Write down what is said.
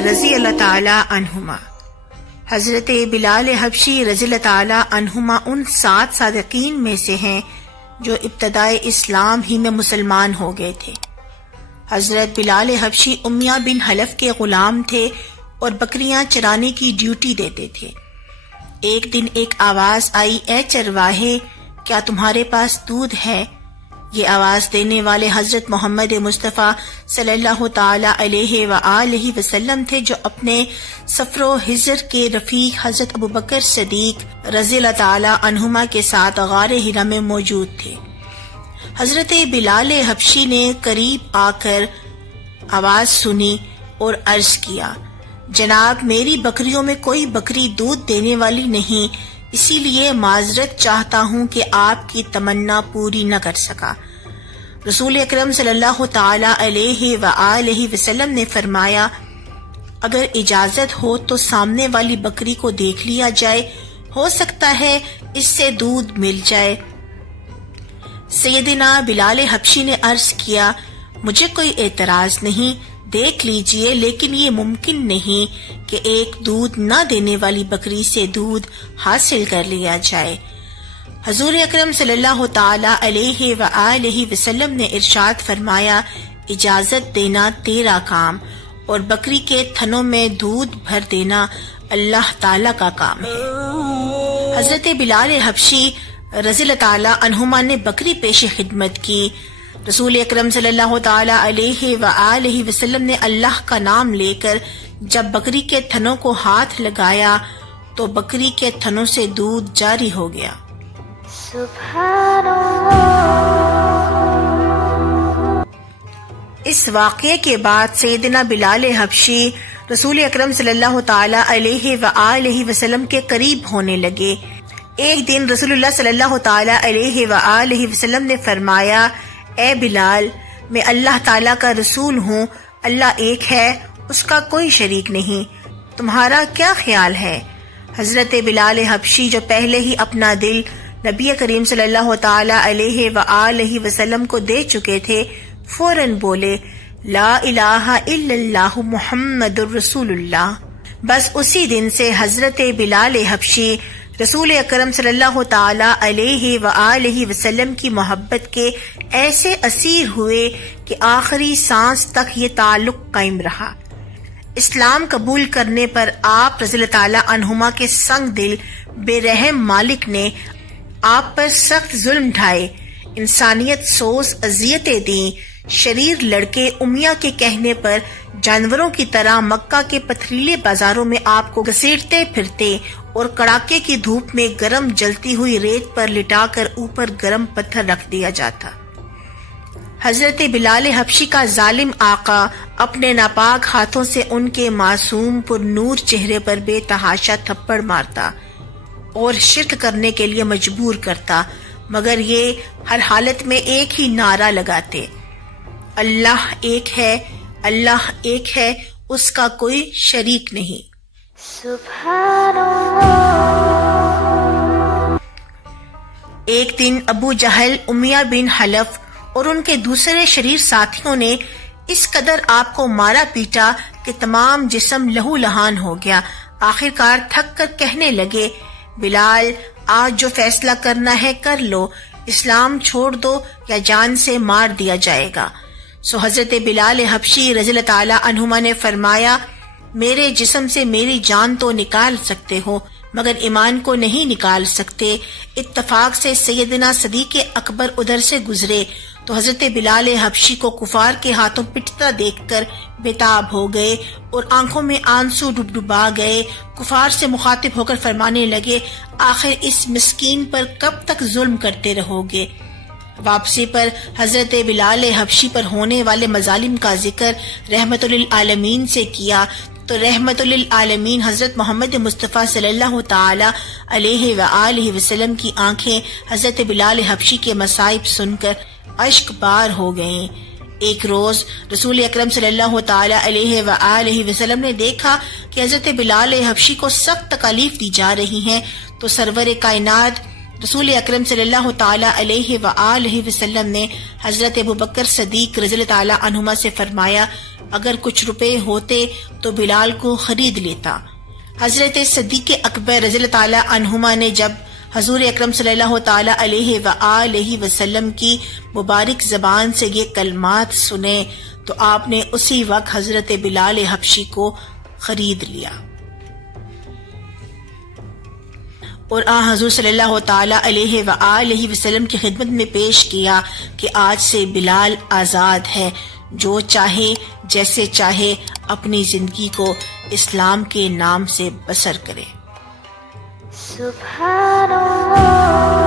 رضی اللہ تعالی عنہما۔ حضرت بلال حبشی رضی اللہ تعالی عنہما ان 7 صادقین میں سے ہیں جو ابتدائے اسلام ہی میں مسلمان ہو گئے تھے۔ حضرت بلال حبشی امیہ بن حلف کے غلام تھے اور بکریاں چرانے کی ڈیوٹی دیتے تھے۔ ایک دن ایک آواز آئی، اے چرواہے، کیا تمہارے پاس دودھ ہے؟ یہ آواز دینے والے حضرت محمد مصطفیٰ صلی اللہ تعالی علیہ وآلہ وسلم تھے، جو اپنے سفر و ہجر کے رفیق حضرت ابوبکر صدیق رضی اللہ تعالی عنہما کے ساتھ غار حرا میں موجود تھے۔ حضرت بلال حبشی نے قریب آ کر آواز سنی اور عرض کیا، جناب میری بکریوں میں کوئی بکری دودھ دینے والی نہیں، اسی لیے معذرت چاہتا ہوں کہ آپ کی تمنا پوری نہ کر سکا۔ رسول اکرم صلی اللہ تعالی علیہ وآلہ وسلم نے فرمایا، اگر اجازت ہو تو سامنے والی بکری کو دیکھ لیا جائے، ہو سکتا ہے اس سے دودھ مل جائے۔ سیدنا بلال حبشی نے عرض کیا، مجھے کوئی اعتراض نہیں، دیکھ لیجئے، لیکن یہ ممکن نہیں کہ ایک دودھ نہ دینے والی بکری سے دودھ حاصل کر لیا جائے۔ حضور اکرم صلی اللہ تعالی علیہ وآلہ وسلم نے ارشاد فرمایا، اجازت دینا تیرا کام اور بکری کے تھنوں میں دودھ بھر دینا اللہ تعالی کا کام ہے۔ حضرت بلال حبشی رضی اللہ تعالی عنہما نے بکری پیش خدمت کی۔ رسول اکرم صلی اللہ تعالی علیہ وآلہ وسلم نے اللہ کا نام لے کر جب بکری کے تھنوں کو ہاتھ لگایا تو بکری کے تھنوں سے دودھ جاری ہو گیا۔ سبحان اللہ۔ اس واقعے کے بعد سیدنا بلال حبشی رسول اکرم صلی اللہ تعالی علیہ وآلہ وسلم کے قریب ہونے لگے۔ ایک دن رسول اللہ صلی اللہ تعالی علیہ وآلہ وسلم نے فرمایا، اے بلال، میں اللہ تعالیٰ کا رسول ہوں، اللہ ایک ہے، اس کا کوئی شریک نہیں، تمہارا کیا خیال ہے؟ حضرت بلال حبشی جو پہلے ہی اپنا دل نبی کریم صلی اللہ تعالی علیہ وآلہ وسلم کو دے چکے تھے، فوراً بولے، لا الہ الا اللہ محمد الرسول اللہ۔ بس اسی دن سے حضرت بلال حبشی رسول اکرم صلی اللہ تعالی علیہ وآلہ وسلم کی محبت کے ایسے اسیر ہوئے کہ آخری سانس تک یہ تعلق قائم رہا۔ اسلام قبول کرنے پر آپ رضی اللہ تعالی عنہما کے سنگ دل بے رحم مالک نے آپ پر سخت ظلم ڈھائے، انسانیت سوز اذیتیں دیں، شریر لڑکے امیہ کے کہنے پر جانوروں کی طرح مکہ کے پتھریلے بازاروں میں آپ کو گھسیٹتے پھرتے اور کڑاکے کی دھوپ میں گرم جلتی ہوئی ریت پر لٹا کر اوپر گرم پتھر رکھ دیا جاتا۔ حضرت بلال حبشی کا ظالم آقا اپنے ناپاک ہاتھوں سے ان کے معصوم پر نور چہرے پر بے تحاشا تھپڑ مارتا اور شرک کرنے کے لیے مجبور کرتا، مگر یہ ہر حالت میں ایک ہی نعرہ لگاتے، اللہ ایک ہے، اللہ ایک ہے، اس کا کوئی شریک نہیں۔ سبحان اللہ۔ ایک دن ابو جہل، امیہ بن حلف اور ان کے دوسرے شریر ساتھیوں نے اس قدر آپ کو مارا پیٹا کہ تمام جسم لہو لہان ہو گیا۔ آخرکار تھک کر کہنے لگے، بلال، آج جو فیصلہ کرنا ہے کر لو، اسلام چھوڑ دو یا جان سے مار دیا جائے گا۔ سو حضرت بلال حبشی رضی اللہ تعالی عنہما نے فرمایا، میرے جسم سے میری جان تو نکال سکتے ہو مگر ایمان کو نہیں نکال سکتے۔ اتفاق سے سیدنا صدیق اکبر ادھر سے گزرے تو حضرت بلال حبشی کو کفار کے ہاتھوں پٹتا دیکھ کر بےتاب ہو گئے اور آنکھوں میں آنسو ڈبڈبا گئے۔ کفار سے مخاطب ہو کر فرمانے لگے، آخر اس مسکین پر کب تک ظلم کرتے رہو گے؟ واپسی پر حضرت بلال حبشی پر ہونے والے مظالم کا ذکر رحمت للعالمین سے کیا تو رحمت للعالمین حضرت محمد مصطفیٰ صلی اللہ تعالی علیہ وآلہ وسلم کی آنکھیں حضرت بلال حبشی کے مصائب سن کر اشک بار ہو گئیں۔ ایک روز رسول اکرم صلی اللہ تعالی علیہ وآلہ وسلم نے دیکھا کہ حضرت بلال حبشی کو سخت تکالیف دی جا رہی ہیں، تو سرور کائنات رسول اکرم صلی اللہ تعالی علیہ وآلہ وسلم نے حضرت ابوبکر صدیق رضی اللہ تعالی عنہما سے فرمایا اگر کچھ روپے ہوتے تو بلال کو خرید لیتا۔ حضرت صدیق اکبر رضی اللہ تعالی عنہما نے جب حضور اکرم صلی اللہ تعالی علیہ وآلہ وسلم کی مبارک زبان سے یہ کلمات سنے تو آپ نے اسی وقت حضرت بلال حبشی کو خرید لیا اور حضور صلی اللہ تعالی علیہ وآلہ وسلم کی خدمت میں پیش کیا کہ آج سے بلال آزاد ہے، جو چاہے جیسے چاہے اپنی زندگی کو اسلام کے نام سے بسر کرے۔ سبحان اللہ